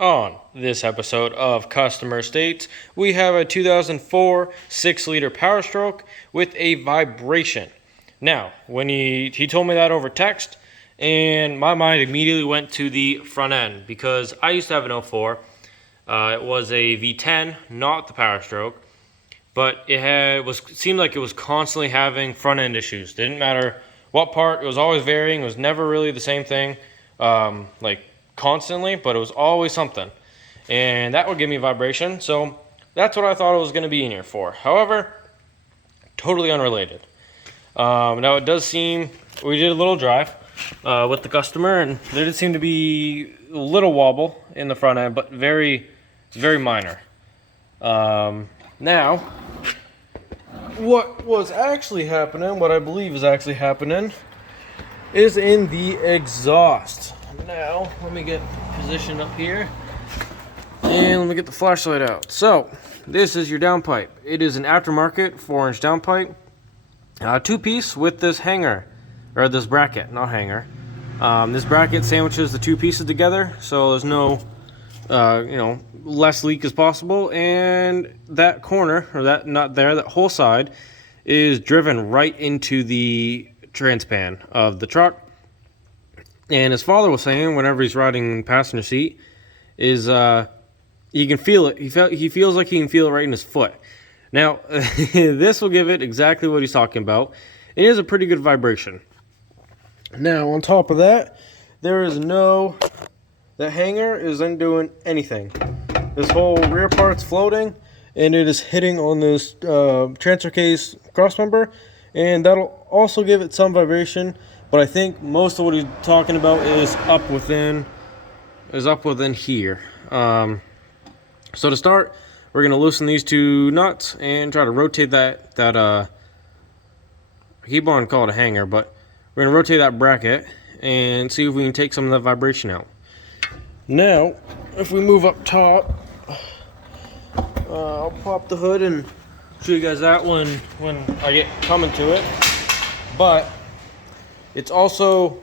On this episode of Customer States, we have a 2004 6-liter Powerstroke with a vibration. Now, when he told me that over text, and my mind immediately went to the front end because I used to have an 04. It was a V10, not the Powerstroke, but seemed like it was constantly having front end issues. Didn't matter what part, it was always varying. It was never really the same thing, constantly, but it was always something, and that would give me vibration. So that's what I thought it was going to be in here for. However, totally unrelated. Now it does seem we did a little drive with the customer, and there did seem to be a little wobble in the front end, but very minor. Now, what was actually happening, what I believe is actually happening, is in the exhaust. Now, let me get positioned up here, and let me get the flashlight out. So, this is your downpipe. It is an aftermarket 4-inch downpipe, 2-piece with this hanger, or this bracket, not hanger. This bracket sandwiches the two pieces together, so there's no, less leak as possible. And that corner, or that nut there, that whole side, is driven right into the transpan of the truck. And his father was saying, whenever he's riding passenger seat, is he can feel it. He feels like he can feel it right in his foot. Now, this will give it exactly what he's talking about. It is a pretty good vibration. Now, on top of that, that hanger isn't doing anything. This whole rear part's floating, and it is hitting on this transfer case crossmember, and that'll also give it some vibration. But I think most of what he's talking about is up within here. So to start, we're going to loosen these two nuts and try to rotate that I keep on calling it a hanger, but we're going to rotate that bracket and see if we can take some of that vibration out. Now, if we move up top, I'll pop the hood and show you guys that when I get coming to it. But it's also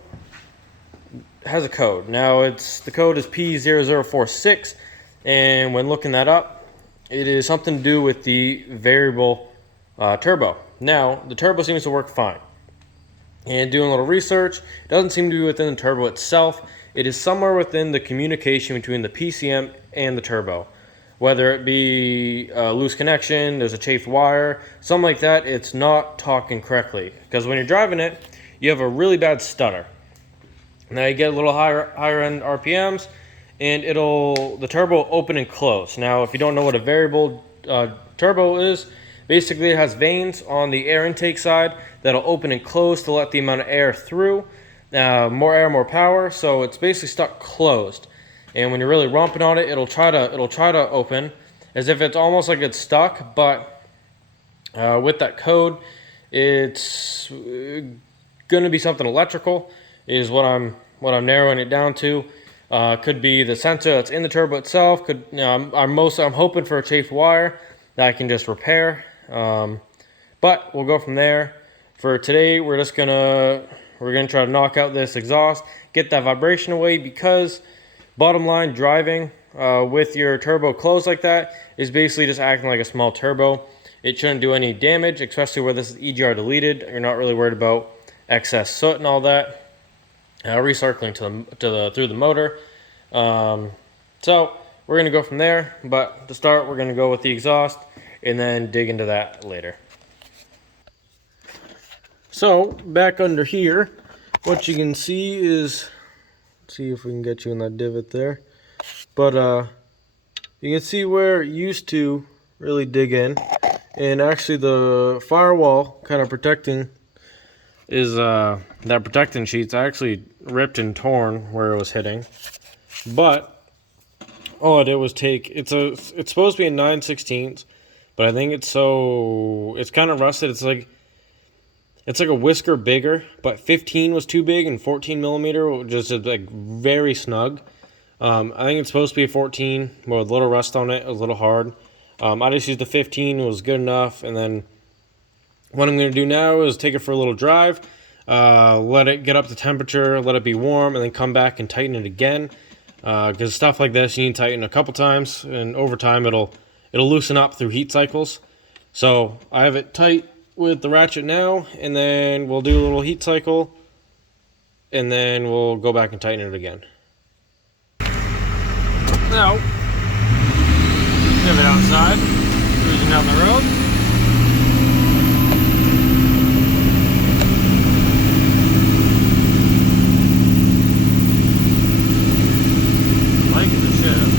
has a code. Now the code is P0046, and when looking that up, it is something to do with the variable turbo. Now the turbo seems to work fine, and doing a little research, it doesn't seem to be within the turbo itself. It is somewhere within the communication between the PCM and the turbo. Whether it be a loose connection, there's a chafed wire, something like that, it's not talking correctly. Because when you're driving it, you have a really bad stutter. Now you get a little higher end RPMs, and the turbo will open and close. Now, if you don't know what a variable turbo is, basically it has vanes on the air intake side that'll open and close to let the amount of air through. More air, more power, so it's basically stuck closed. And when you're really romping on it, it'll try to open as if it's almost like it's stuck. But with that code, it's going to be something electrical, is what I'm narrowing it down to. Could be the sensor that's in the turbo itself. I'm hoping for a chafed wire that I can just repair. But we'll go from there. For today, we're gonna try to knock out this exhaust, get that vibration away, because bottom line, driving with your turbo closed like that is basically just acting like a small turbo. It shouldn't do any damage, especially where this is EGR deleted. You're not really worried about excess soot and all that recircling through the motor. So we're gonna go from there. But to start, we're gonna go with the exhaust and then dig into that later. So back under here, what you can see is, let's see if we can get you in that divot there. But you can see where it used to really dig in, and actually the firewall kind of protecting is that protecting sheet's actually ripped and torn where it was hitting. But all I did was it's supposed to be a 9/16, but I think it's kind of rusted. It's like a whisker bigger, but 15 was too big and 14 millimeter just like very snug. I think it's supposed to be a 14 with a little rust on it, a little hard. I just used the 15, it was good enough. And then what I'm going to do now is take it for a little drive, let it get up to temperature, let it be warm, and then come back and tighten it again. because stuff like this you need to tighten a couple times, and over time it'll loosen up through heat cycles. So I have it tight with the ratchet now, and then we'll do a little heat cycle, and then we'll go back and tighten it again. Now, we have it outside, cruising down the road. Liking the shift.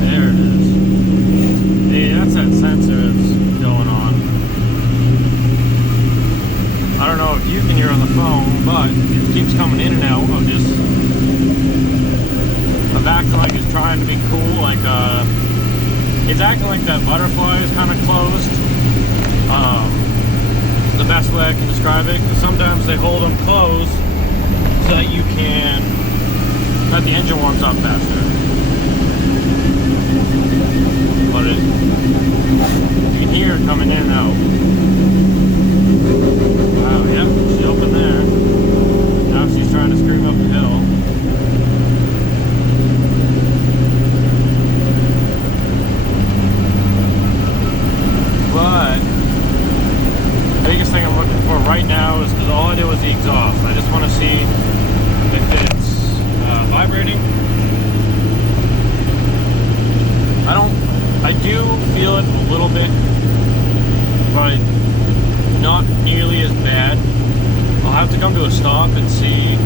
There it is. Hey, that's that sensor that's going on. I don't know if you can hear on the phone, but it keeps coming in and out of just acting like it's trying to be cool, like it's acting like that butterfly is kind of closed. The best way I can describe it, because sometimes they hold them closed so that you can let the engine warms up faster. But you can hear it coming in and out. Wow, yep, she's open there. Now she's trying to scream up the hill. But the biggest thing I'm looking for right now is, because all I did was the exhaust. I just want to see if it's vibrating. I do feel it a little bit, but not nearly as bad. I'll have to come to a stop and see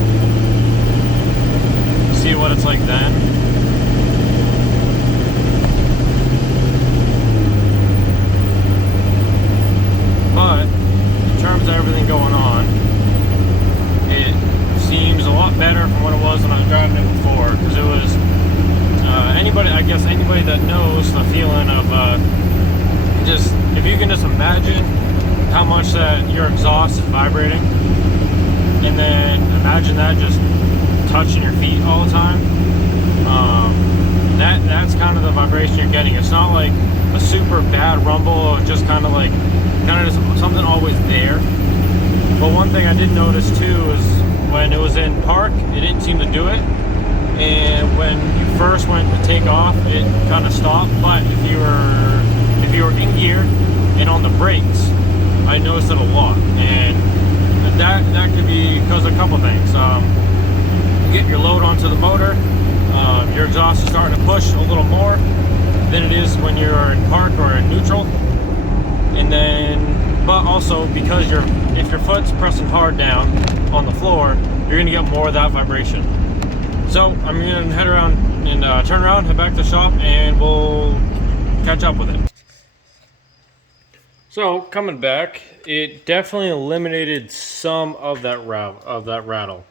what it's like then. But in terms of everything going on, it seems a lot better from what it was when I was driving it before, because it was anybody that knows the feeling of just, if you can just imagine how much that your exhaust is vibrating, and then imagine that just touching your feet all the time. That's kind of the vibration you're getting. It's not like a super bad rumble, it's just kind of just something always there. But one thing I did notice too is when it was in park, it didn't seem to do it, and when you first went to take off, it kind of stopped. But if you were in gear and on the brakes, I noticed it a lot, and that could be because of a couple things. You get your load onto the motor, your exhaust is starting to push a little more than it is when you're in park or in neutral, and then, but also because if your foot's pressing hard down on the floor, you're gonna get more of that vibration. So I'm gonna head around and turn around, head back to the shop, and we'll catch up with it. So coming back, it definitely eliminated some of that rattle.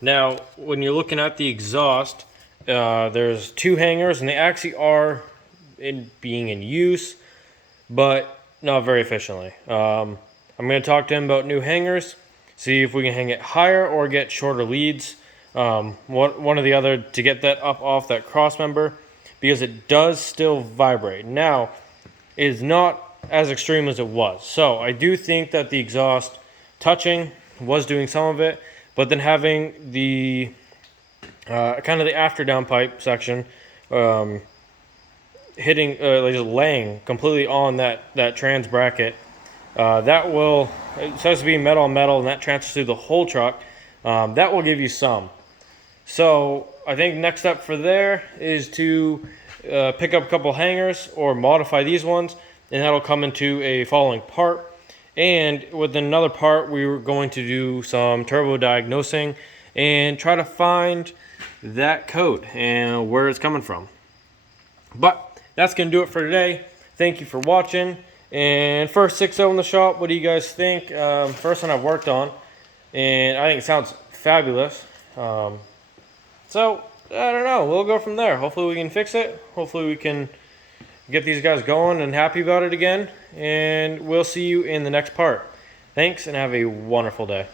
Now, when you're looking at the exhaust, there's two hangers, and they actually are being in use, but not very efficiently. I'm going to talk to him about new hangers, see if we can hang it higher or get shorter leads, one or the other, to get that up off that cross member, because it does still vibrate. Now, it is not as extreme as it was. So I do think that the exhaust touching was doing some of it, but then having the kind of the after downpipe section hitting, just laying completely on that trans bracket, that will, it supposed to be metal on metal, and that transfers through the whole truck. That will give you some. So I think next step for there is to pick up a couple hangers or modify these ones, and that'll come into a following part. And with another part, we were going to do some turbo diagnosing and try to find that code and where it's coming from. But that's going to do it for today. Thank you for watching. And first 6.0 in the shop, what do you guys think? First one I've worked on, and I think it sounds fabulous. So, I don't know. We'll go from there. Hopefully we can fix it. Hopefully we can get these guys going and happy about it again. And we'll see you in the next part. Thanks, and have a wonderful day.